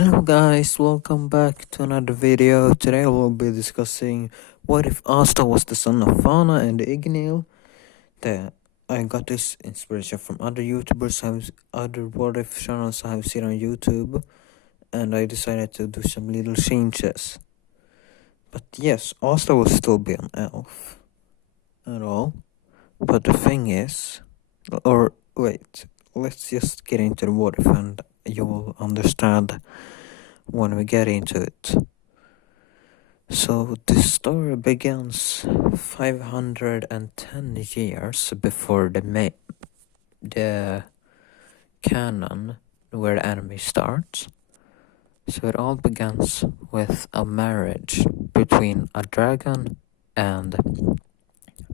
Hello guys, welcome back to another video. Today we'll be discussing what if Asta was the son of Fana and Igneel. I got this inspiration from other YouTubers, other what if channels I have seen on YouTube, and I decided to do some little changes. But yes, Asta will still be an elf at all. But the thing is, or wait, let's just get into the what if and you will understand when we get into it. So this story begins 510 years before the canon where the anime starts. So it all begins with a marriage between a dragon and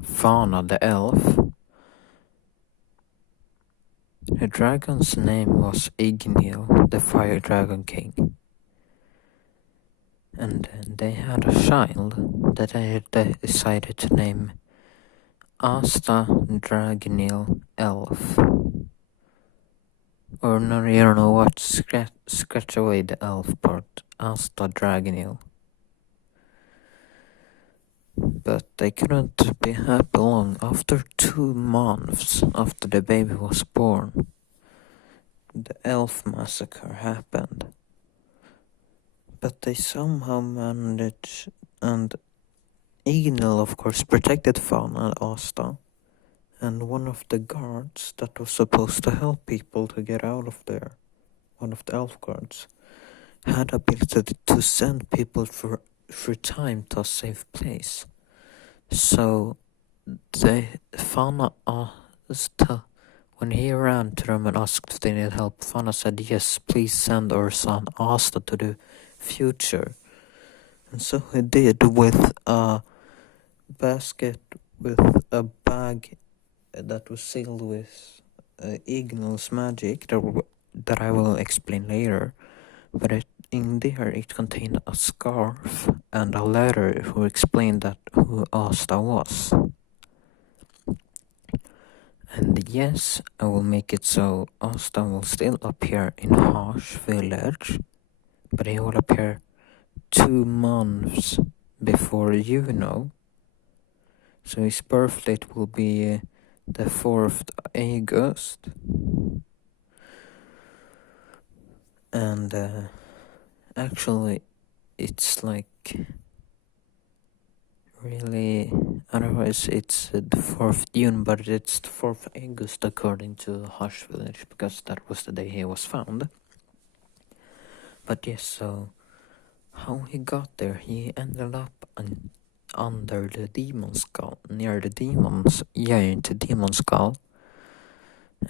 Fana the elf. The dragon's name was Igneel, the fire dragon king. And they had a child that they decided to name Asta Dragneel Elf. Or no, you don't know what, scratch away the elf part, Asta Dragneel. But they couldn't be happy long. After 2 months after the baby was born, the elf massacre happened. But they somehow managed, and Igneel of course protected Fana and Asta, and one of the guards that was supposed to help people to get out of there, one of the elf guards, had ability to send people through time to a safe place. So Fana asked, when he ran to them and asked if they need help, Fana said, yes, please send our son Asta to the future. And so he did, with a basket with a bag that was sealed with Igneel's magic that I will explain later. But in there it contained a scarf and a letter who explained that who Asta was. And yes, I will make it so Asta will still appear in Harsh village, but he will appear 2 months before So his birth date will be the 4th August. And actually it's like really, otherwise it's the 4th June, but it's the 4th August according to Hush Village, because that was the day he was found. But yes, so how he got there, he ended up under the demon skull, near the giant demon skull,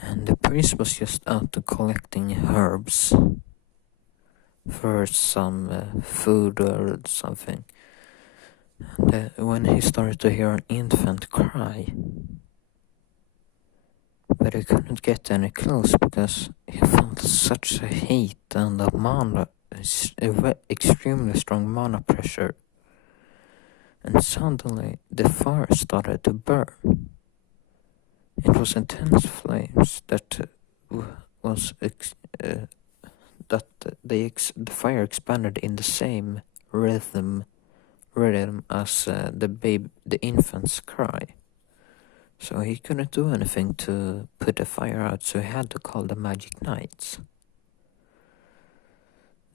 and the priest was just out to collecting herbs for some food or something. And when he started to hear an infant cry, but he couldn't get any close because he felt such a heat and extremely strong mana pressure. And suddenly the fire started to burn. It was intense flames that the fire expanded in the same rhythm as the infant's cry. So he couldn't do anything to put the fire out, so he had to call the magic knights.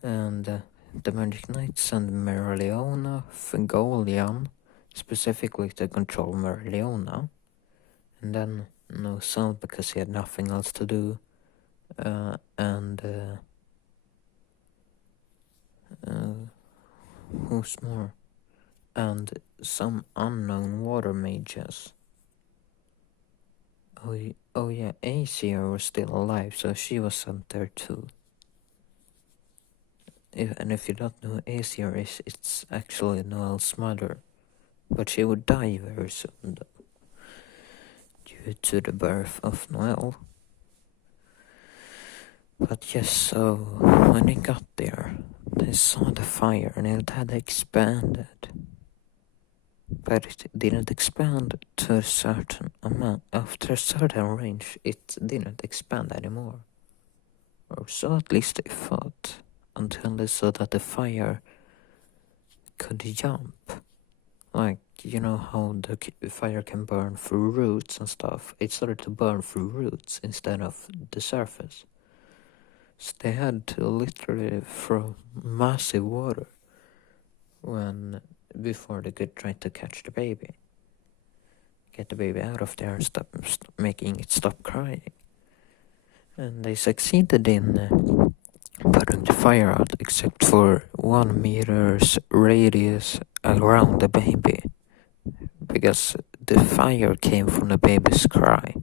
And the magic knights sent Merleona Fingolian specifically to control Merleona, and then no sound because he had nothing else to do, who's more? And some unknown water mages. Oh yeah, Aesir was still alive, so she was sent there too. If you don't know who Aesir is, it's actually Noel's mother. But she would die very soon though, due to the birth of Noel. But yes, so when they got there, they saw the fire and it had expanded. But it didn't expand to a certain amount. After a certain range, it didn't expand anymore. Or so at least they thought. until they saw that the fire could jump. Like, you know how the fire can burn through roots and stuff? It started to burn through roots instead of the surface. So they had to literally throw massive water before they could try to catch the baby. Get the baby out of there and stop making it stop crying. And they succeeded in putting the fire out, except for 1 meter's radius around the baby, because the fire came from the baby's cry.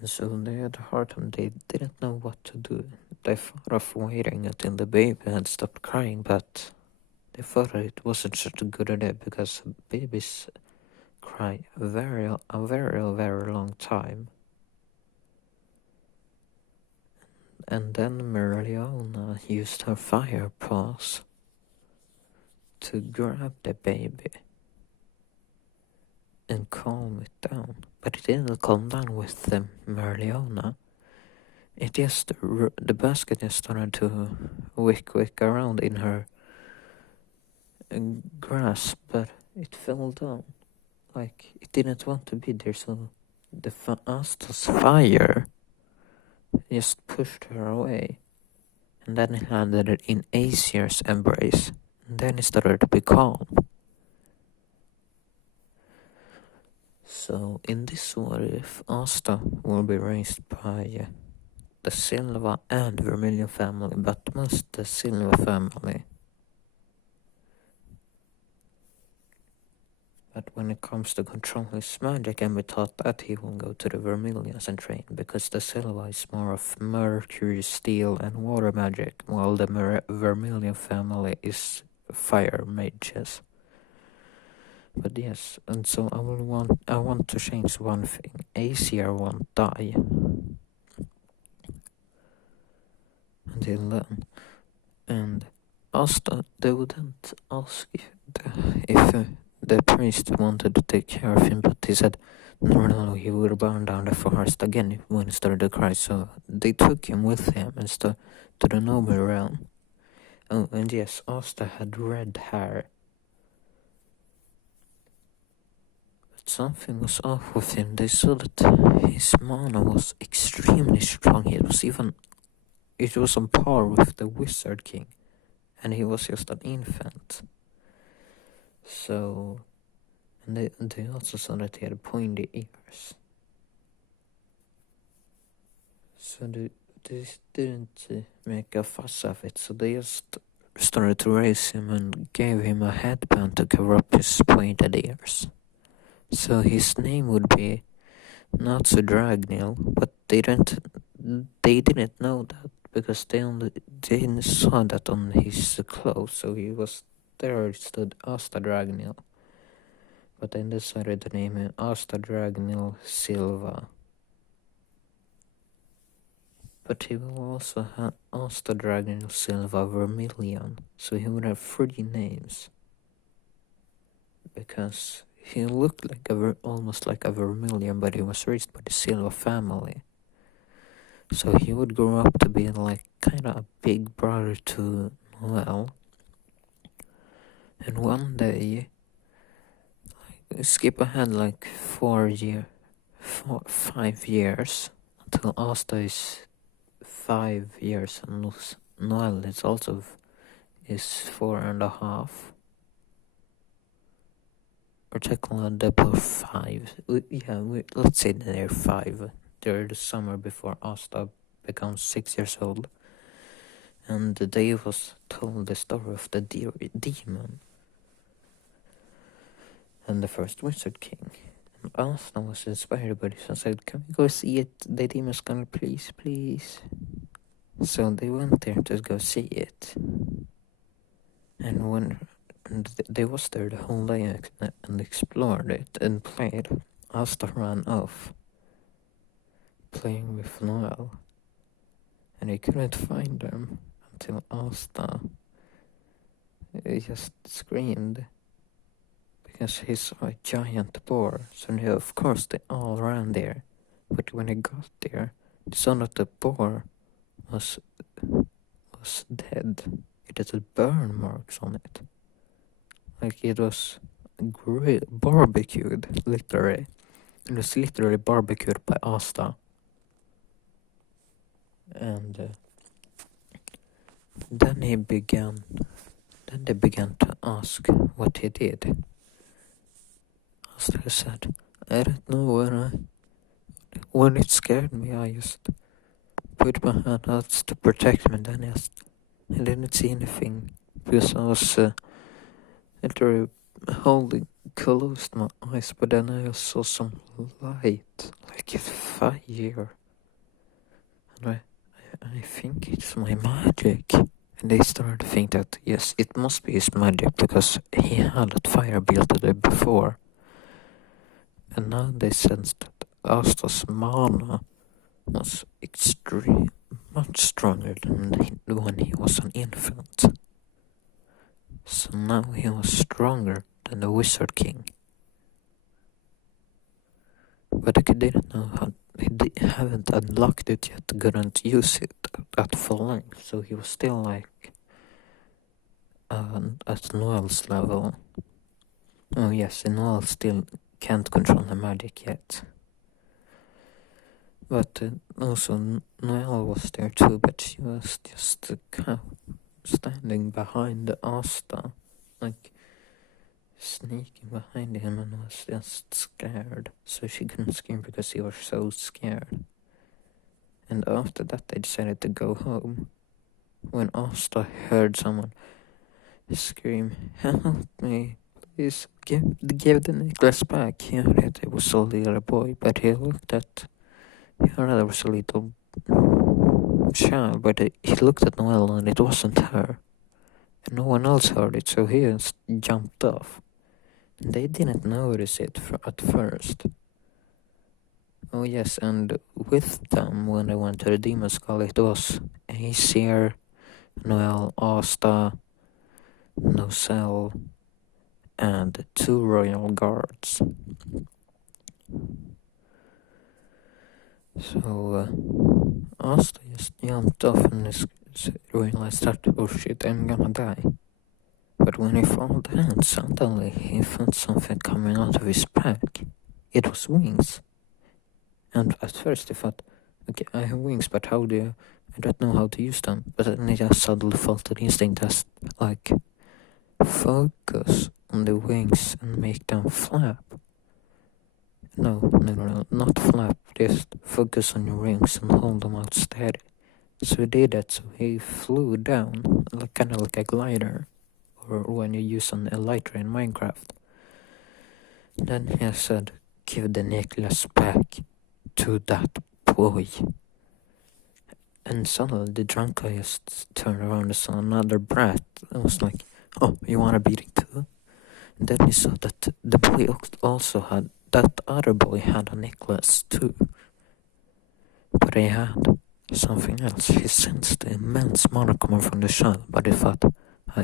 And so they had a hard time. They didn't know what to do. They thought of waiting until the baby had stopped crying, but they thought it wasn't such a good idea because babies cry a very long time. And then Merliona used her fire paws to grab the baby and calm it down. But it didn't calm down with Merliona. It just, the basket just started to wick around in her grasp, but it fell down. Like, it didn't want to be there, so the asta's fire just pushed her away. And then it landed in Aesir's embrace. And then it started to be calm. So in this what if, Asta will be raised by the Silva and Vermilion family, but most the Silva family. But when it comes to controlling his magic, and we thought that he will go to the Vermilions and train, because the Silva is more of mercury, steel, and water magic, while the Vermilion family is fire mages. But yes, and so I want to change one thing. Aesir won't die until then. And Asta, they wouldn't ask if the priest wanted to take care of him, but he said no, he would burn down the forest again when he started to cry. So they took him with him and to the noble realm. Oh, and yes, Asta had red hair. But something was off with him. They saw that his mana was extremely strong. It was on par with the Wizard King, and he was just an infant. So, and they also saw that he had pointy ears. So they didn't make a fuss of it, so they just started to raise him and gave him a headband to cover up his pointed ears. So his name would be not so Dragneel, but they didn't know that because they saw that on his clothes. So he was there. It stood Asta Dragneel, but they decided to name him Asta Dragneel Silva. But he will also have Asta Dragneel Silva Vermilion, so he would have 3 names. Because he looked like almost like a Vermilion, but he was raised by the Silva family. So he would grow up to be like kind of a big brother to Noel. And one day, skip ahead like 5 years until Asta is 5 years, and Noel is 4.5. Or technically they're 5. Let's say they're 5. They're the summer before Asta becomes 6 years old. And they was told the story of the demon and the first Wizard King. And Asta was inspired by this and said, "Can we go see it? The demon's gonna please." So they went there to go see it. And they was there the whole day and explored it and played. Asta ran off, playing with Noel, and he couldn't find them until Asta just screamed because he saw a giant boar. So of course they all ran there, but when he got there, they saw that the boar was was dead. It had burn marks on it. Like it was barbecued, literally. It was literally barbecued by Asta. And then they began to ask what he did. Asta said, I don't know when it scared me, I just put my hand out to protect me, and then I didn't see anything because I was literally closed my eyes, but then I saw some light, like a fire, and I think it's my magic. And they started to think that yes, it must be his magic because he had that fire built the day before. And now they sensed that Asta's mana was much stronger than when he was an infant. So now he was stronger than the Wizard King. But he didn't know how. He haven't unlocked it yet, couldn't use it at full length, so he was still like at Noel's level. Oh yes, Noel still can't control the magic yet. But also Noel was there too, but she was just standing behind Asta, like sneaking behind him, and was just scared. So she couldn't scream because he was so scared. And after that they decided to go home. When Asta heard someone scream, help me, please give the necklace back. He heard that it was a little boy, but he heard there was a little child, but he looked at Noelle and it wasn't her. And no one else heard it, so he just jumped off. They didn't notice it at first. Oh yes, and with them, when they went to the Demon Skull, it was Aesir, Noelle, Asta, Nocelle, and 2 royal guards. So Asta just jumped off and realized that, oh shit, I'm gonna die. But when he fell down, suddenly he felt something coming out of his back. It was wings. And at first he thought, okay, I have wings, but I don't know how to use them. But then he just suddenly felt an instinct just like focus on the wings and make them flap. No, not flap, just focus on your wings and hold them out steady. So he did that, so he flew down, kind of like a glider, or when you use an elytra in Minecraft. Then he said, give the necklace back to that boy. And suddenly the drunk guy just turned around and saw another brat and was like, oh, you want a beating too? And then he saw that the boy also had, that other boy had a necklace too. But he had something else. He sensed the immense mana coming from the child, but he thought,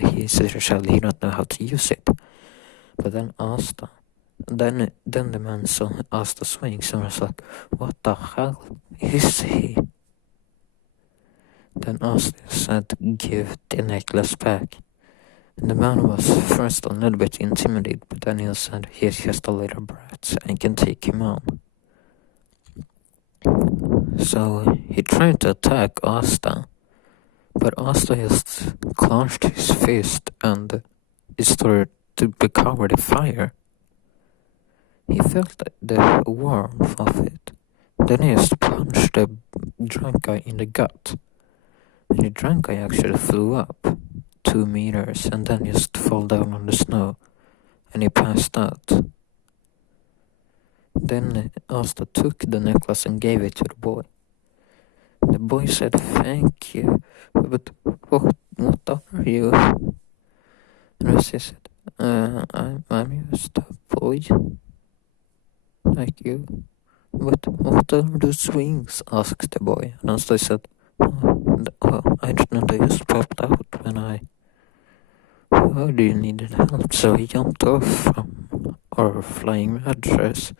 he's a child, he don't know how to use it. But then Asta, then the man saw Asta's wings and was like, what the hell is he? Then Asta said, give the necklace back. And the man was first a little bit intimidated, but then he said, he's just a little brat, so I can take him on. So he tried to attack Asta, but Asta just clenched his fist and it started to be covered in fire. He felt the warmth of it. Then he just punched the drunk guy in the gut. And the drunk guy actually flew up 2 meters and then just fell down on the snow. And he passed out. Then Asta took the necklace and gave it to the boy. The boy said, thank you, but what are you? And she said, I'm just a boy, like you. But what are those wings? Asked the boy. And Asta said, I don't know, they just popped out when I heard you needed help, so he jumped off from our flying mattress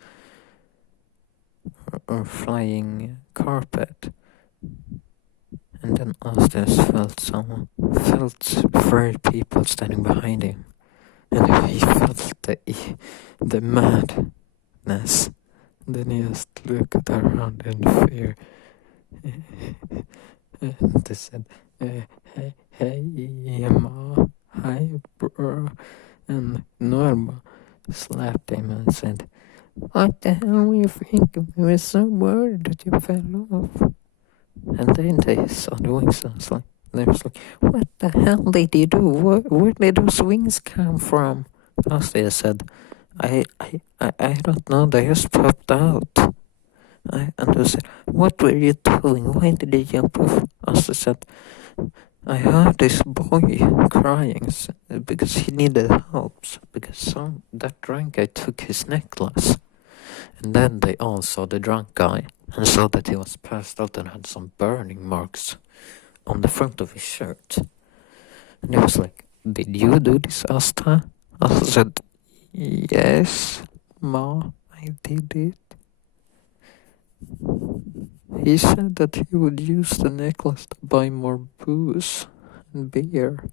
or flying carpet. And then Astas felt three people standing behind him. And he felt the madness. Then he just looked around in fear. And they said, hey, Ma, hi, bro. And Norma slapped him and said, what the hell were you thinking? We were so worried that you fell off. And then they saw the wings and they was like, what the hell did you do? Where did those wings come from? Astia said, I don't know, they just popped out. And they said, what were you doing? Why did you jump off? Astia said, I heard this boy crying because he needed help, because that drunk guy took his necklace. And then they all saw the drunk guy and saw that he was passed out and had some burning marks on the front of his shirt. And he was like, did you do this, Asta? Asta said, yes, Ma, I did it. He said that he would use the necklace to buy more booze and beer.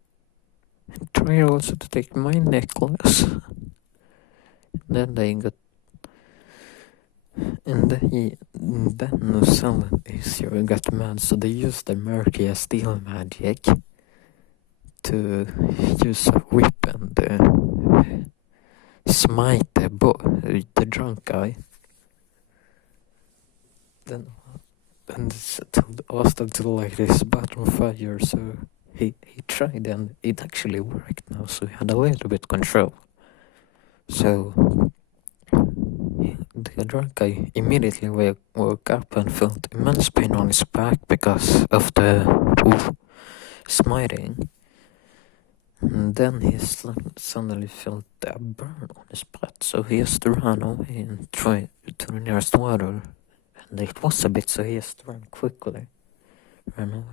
And tried also to take my necklace. And then they got... And then Nusel got mad, so they used the murky steel magic to use a whip and smite the drunk guy. Then told Austin to like this bottom fire, so he tried and it actually worked now, so he had a little bit control. So the drunk guy immediately woke up and felt immense pain on his back because of the smiting. And then he suddenly felt a burn on his butt, so he just ran away and tried to the nearest water. And it was a bit, so he just ran away. And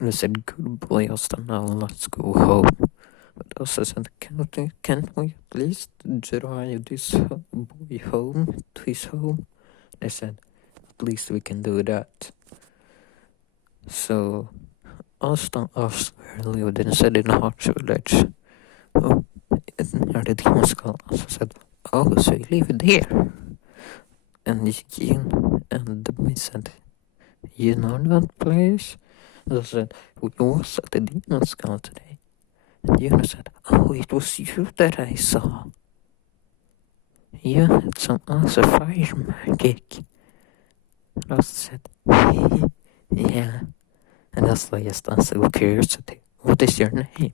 he said, good boy, Austin, now let's go home. But also said, can't we at least drive this boy home, to his home? They said, at least we can do that. So Austin asked where he lived and said in a hot village. Oh, near the demon skull. Also said, oh, so you live there? And the boy said, you know that place? And I said, we was at the demon skull today. And Juno said, oh, it was you that I saw. You had some also fire magic. And I said, yeah. And that's why I just answered with curiosity, what is your name?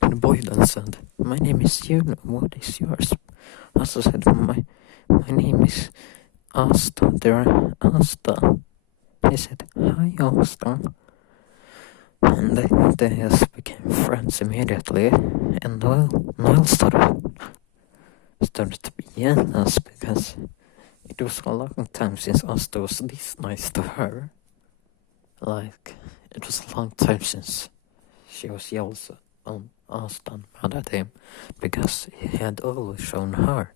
And the boy then said, my name is Juno, what is yours? I also said, my name is Asta, Asta. He said, hi, Asta. And they just became friends immediately. And Noel started to be jealous because it was a long time since Asta was this nice to her. Like, it was a long time since she was jealous on Asta and mad at him because he had always shown her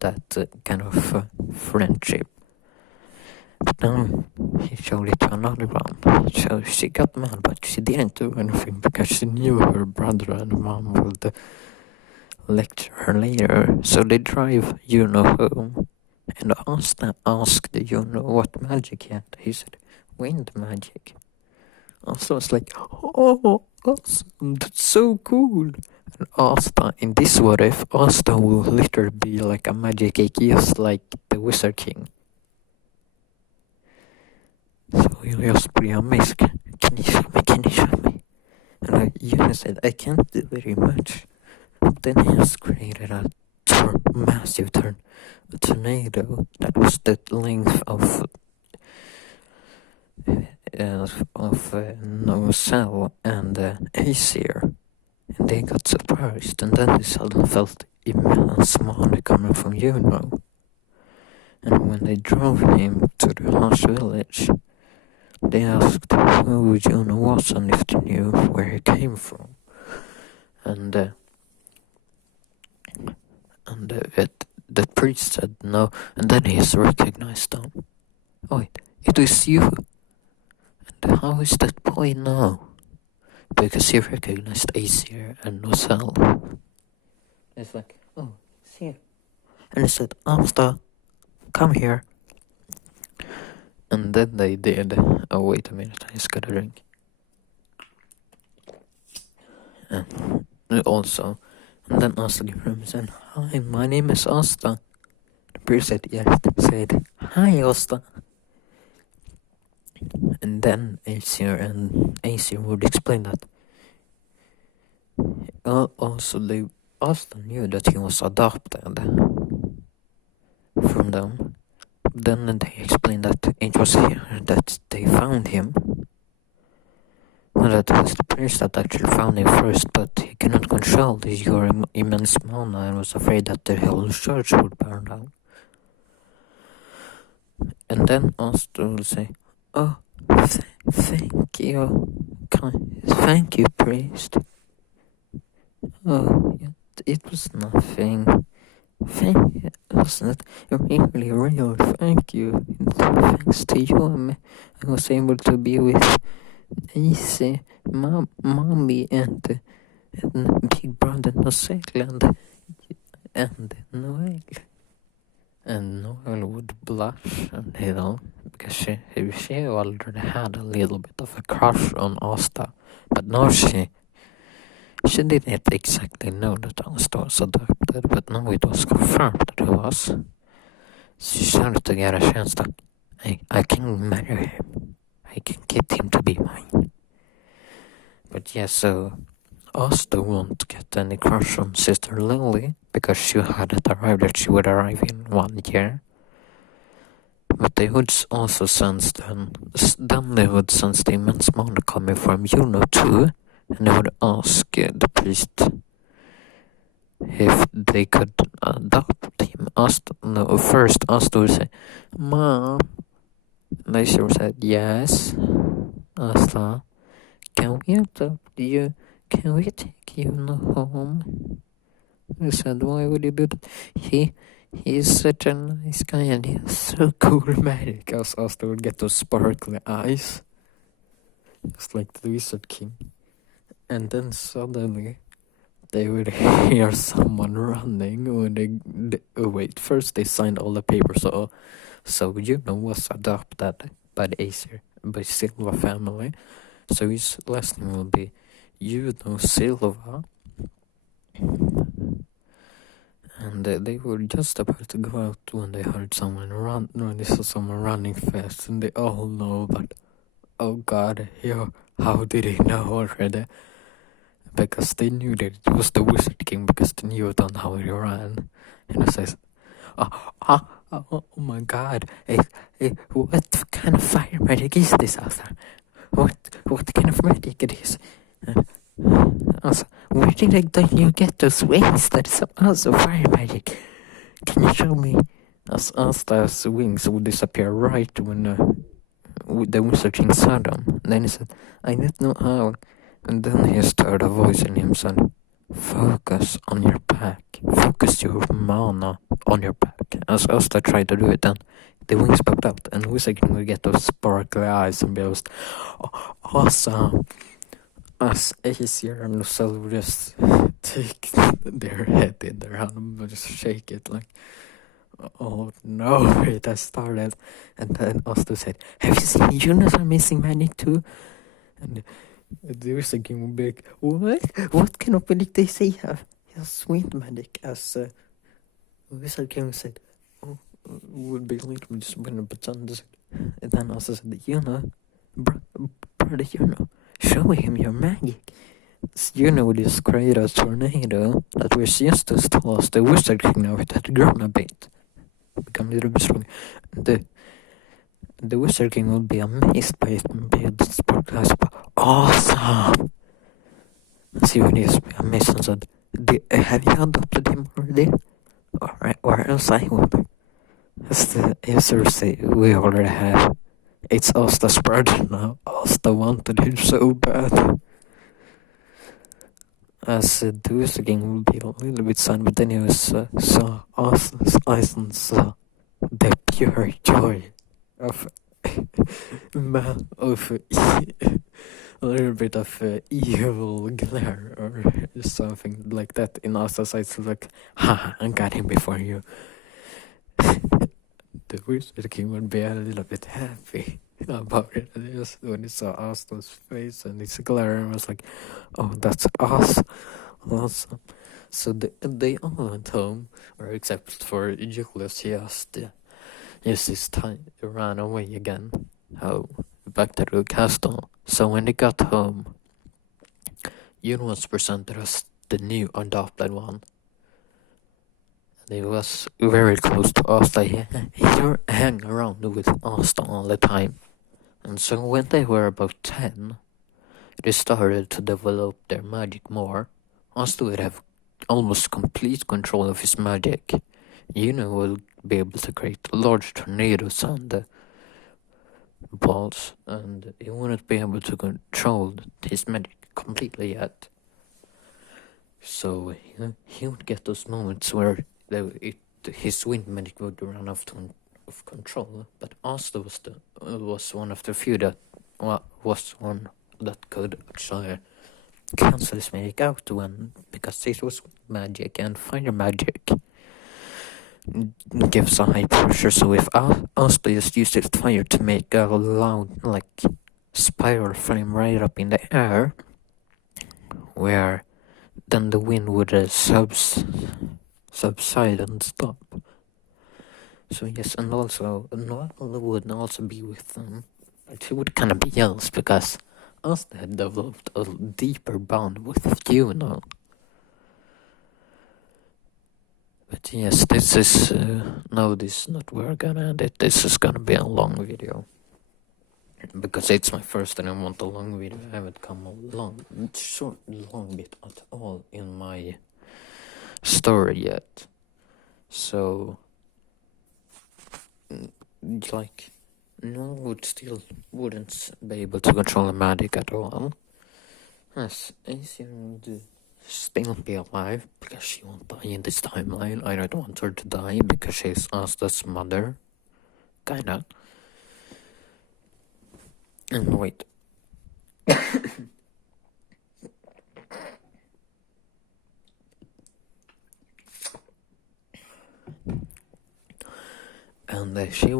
that kind of friendship. But now he showed it to another one, so she got mad, but she didn't do anything because she knew her brother and mom would lecture her later. So they drive Juno home, and Asta asked Juno what magic he had. He said, wind magic. Asta was like, oh, awesome, that's so cool. And Asta, in this what if, Asta will literally be like a magic cake, just like the Wizard King. So you just be amazed. Can you show me? And Juno said, I can't do very much. But then he just created a massive tornado that was the length of Nocel and Aesir. And they got surprised, and then they suddenly felt immense money coming from Juno. And when they drove him to the harsh village, they asked who Juno was and if they knew where he came from. And the priest said no, and then he recognized them. Oh, it was you. And how is that boy now? Because he recognized Aesir and Nocel. It's like, oh, he's here. And he said, Asta, come here. And then they did. Oh, wait a minute, I just got a drink. And also, and then Asta came from and said, hi, my name is Asta. The priest said, yes, said, hi, Asta. And then Aesir would explain that. Also, Asta knew that he was adopted from them. Then they explained that it was here that they found him. That was the priest that actually found him first, but he could not control his immense mana and was afraid that the whole church would burn down. And then Asta will say, oh, thank you. Thank you, priest. Oh, it was nothing. Wasn't it really real? Thank you. Thanks to you, I was able to be with Easy, Mommy, and Big Brother Nocel and Noel. And Noel would blush a little because she already had a little bit of a crush on Asta, but now she didn't exactly know that Asta was adopted, but now it was confirmed that it was. She started to get a chance that I can marry him. I can get him to be mine. But yeah, so Asta won't get any crush on Sister Lily because she hadn't arrived that she would arrive in 1 year. But they would also sense then they would sense the immense mana coming from Juno too. And they would ask the priest if they could adopt him. First Asta would say, Mom. Laser said, yes. Asta, can we adopt you? Can we take you home? I said, why would you do that? He's such a nice guy and he's so cool magic. Because Asta would get those sparkly eyes. Just like the Wizard King. And then suddenly they would hear someone running when wait, first they signed all the papers, so Juno was adopted by the Aesir, by Silva family. So his last name will be Juno Silva. And they were just about to go out when they heard someone they saw someone running fast, and they all know, but oh god, how did he know already? Because they knew that it was the Wizard King, because they knew it on how he ran. And he says, oh my god, what kind of fire magic is this, Arthur? What kind of magic it is? Also, where did you get those wings? That is also fire magic. Can you show me? As Asta's wings would disappear right when the Wizard King saw them. Then he said, I don't know how. And then he heard a voice in him said, focus on your back. Focus your mana on your back. As Asta tried to do it, then the wings popped out, and Wizard King would get those sparkly eyes and be just awesome. As Aesir and Nocel would just take their head in their hand and just shake it like, oh no, it has started. And then Asta said, have you seen Juno's amazing magic too? And the Wizard King would be like, what kind of magic they say have? He has sweet magic. As Wizard King said, would be a little bit disappointed, but then Asta said, brother Juno, show him your magic. Juno would just create a tornado that was just as tall as the Wizard King now. It had grown a bit, become a little bit strong. The Wizard King would be amazed by it and be sparkles. Awesome! So he would just be amazed and said, have you adopted him already? Alright, or else I would. As the answer say, we already have. It's Asta's brother now. Asta wanted him so bad. As the Wizard King would be a little bit sad, but then he saw Asta's eyes and saw the pure joy of man of a little bit of evil glare or something like that in Asta's eyes. Like, ha, I got him before you. The Wizard King would be a little bit happy about it. Just when he saw Asta's face and his glare, and was like, oh, that's awesome. So they all went home, or except for Julius, he just this time ran away again home, back to the castle. So when they got home, Yun was presented as the new adopted one. And he was very close to Asta. He hang around with Asta all the time. And so when they were about 10, they started to develop their magic more. Asta would have almost complete control of his magic. Yun will be able to create large tornadoes and balls, and he wouldn't be able to control his magic completely yet. So he would get those moments where his wind magic would run out of control. But Asta was one of the few that was one that could actually cancel his magic out because it was magic, and fire magic gives a high pressure. So if Asta just used its fire to make a loud spiral flame right up in the air, where then the wind would subside and stop. So yes, and also Noel would also be with them, but he would kind of be jealous because Asta had developed a deeper bond with Juno. But yes, this is not where we're gonna end it. This is gonna be a long video. Because it's my first and I want a long video. I haven't come a long bit at all in my story yet. So, no wouldn't be able to control the magic at all. Yes, easier to still be alive because she won't die in this timeline. I don't want her to die because she's Asta's mother. Kinda. And wait. And Aesir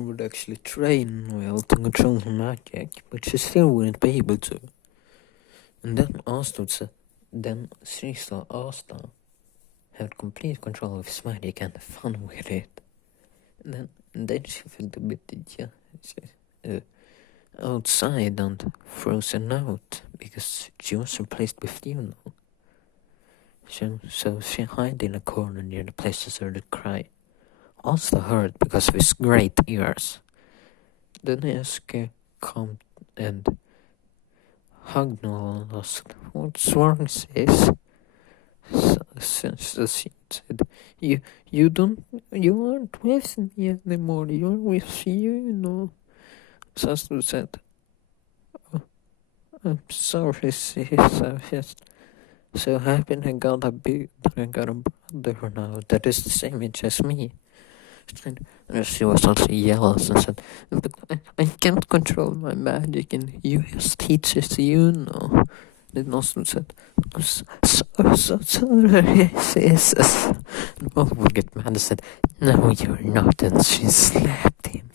would actually train Noel to control her magic, but she still wouldn't be able to. And then she saw Asta had complete control of his magic and fun with it. And then she felt a bit outside and frozen out because she was replaced with Juno. So she hid in a corner near the place she started to cry. Asta heard because of his great ears. Then Eske come and hugged Noel and asked, "What's wrong, sis?" So she said, You aren't with me anymore, you're with Juno. Sastu said, I'm sorry, sis, I'm just so happy I got a brother now that is the same age as me. And she was also jealous and said, but I can't control my magic and you just teaches Juno. Then also said, I'm so sorry, sis. And Mom would get mad and said, no, you're not, and she slapped him.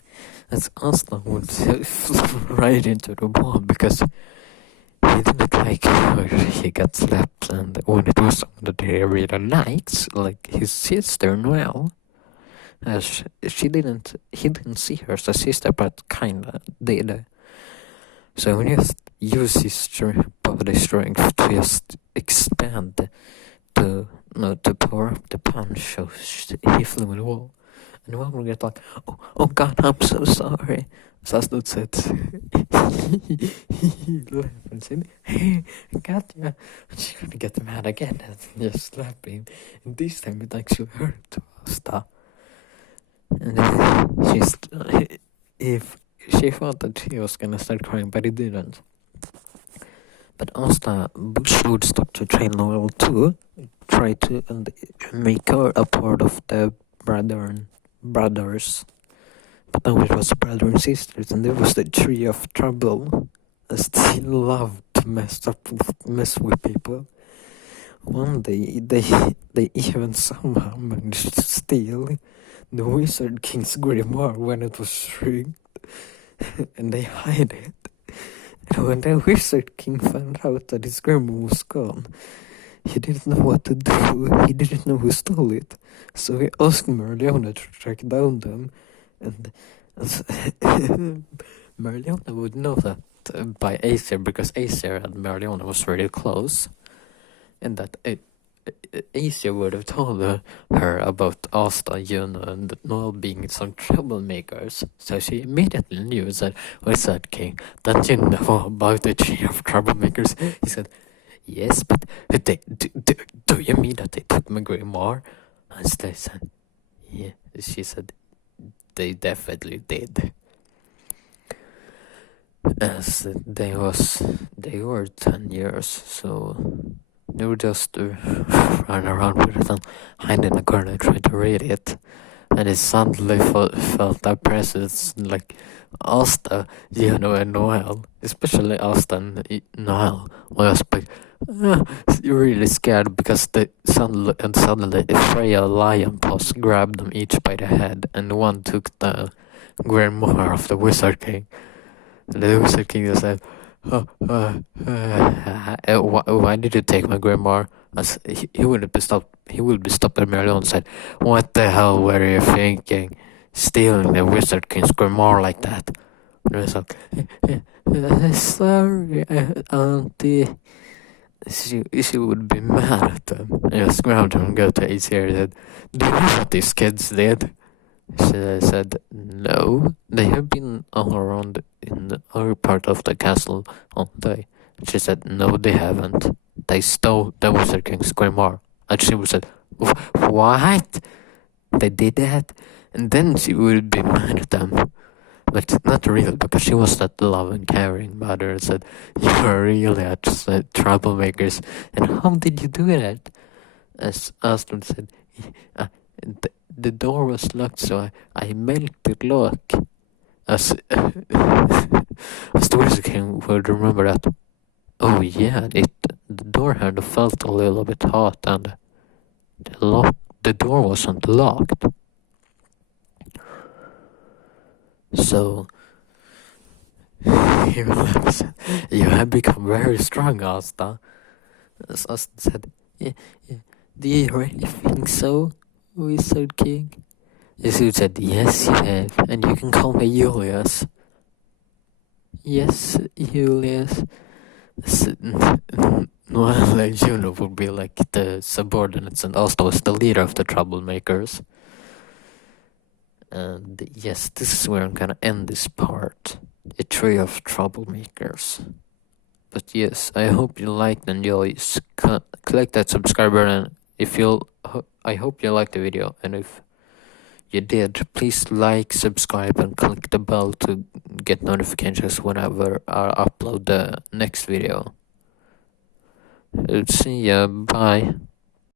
As Asta would fly right into the wall because he didn't like how he got slapped, and when it was someone that he really likes, like his sister Noelle, as he didn't see her as a sister, but kinda did. So when he just used his body strength to just expand to power up the punch, so he flew in the wall. And one would get like, oh God, I'm so sorry. Sasnud said, he laughed and said, hey, I got ya. And she would get mad again and just slap him. And this time it actually hurt Asta. And if she thought that she was gonna start crying, but it didn't. But Asta would stop to train Noel too, try to and make her a part of the brothers, But now it was brother and sisters, and there was the tree of trouble. As they loved to mess with people. One day, they even somehow managed to steal the Wizard King's grimoire when it was rigged, and they hid it. And when the Wizard King found out that his grimoire was gone, he didn't know what to do. He didn't know who stole it, so he asked Merliona to track down them, and Merliona would know that by Aesir, because Aesir and Merliona was really close, and that Aesir would have told her about Asta, Juno, and Noel being some troublemakers. So she immediately knew that Wizard King, don't you know about the tree of troublemakers? He said, yes, but do you mean that they took my grimoire? And they said, yeah. She said, they definitely did. As they were 10 years, so they were just running around with it and hiding in the corner and trying to read it. And it suddenly felt that presence, like Asta, Juno, and Noel, especially Asta and Noel, was like really scared because suddenly a frail lion paws grabbed them each by the head, and one took the grimoire of the Wizard King. And the Wizard King said, why did you take my grimoire? As he would be stopped by Merlion and said, what the hell were you thinking? Stealing the Wizard King's grimoire like that? And he was like, sorry, auntie. She would be mad at them. And just grabbed them and go to Aesir and said, do you know what these kids did? She said, no, they have been all around in the other part of the castle all day. She said, no, they haven't. They stole the Wizard King's grimoire. And she said, what? They did that? And then she would be mad at them. But not really, because she was that loving, caring mother and said, you are really troublemakers. And how did you do that? As Astrid said, the door was locked, so I made the lock. As the Wizard King would remember that. Oh yeah, the door had felt a little bit hot, and the door wasn't locked. So you have become very strong, Asta. As Asta said, yeah. Do you really think so, Wizard King? Isildur said, yes, you have, and you can call me Julius. Yes, Julius. Noel and Juno would be like the subordinates, and Asta was the leader of the troublemakers. And yes, this is where I'm gonna end this part. A tree of troublemakers. But yes, I hope you liked and you'll click that subscribe button I hope you liked the video, and if you did, please like, subscribe, and click the bell to get notifications whenever I upload the next video. See ya, bye.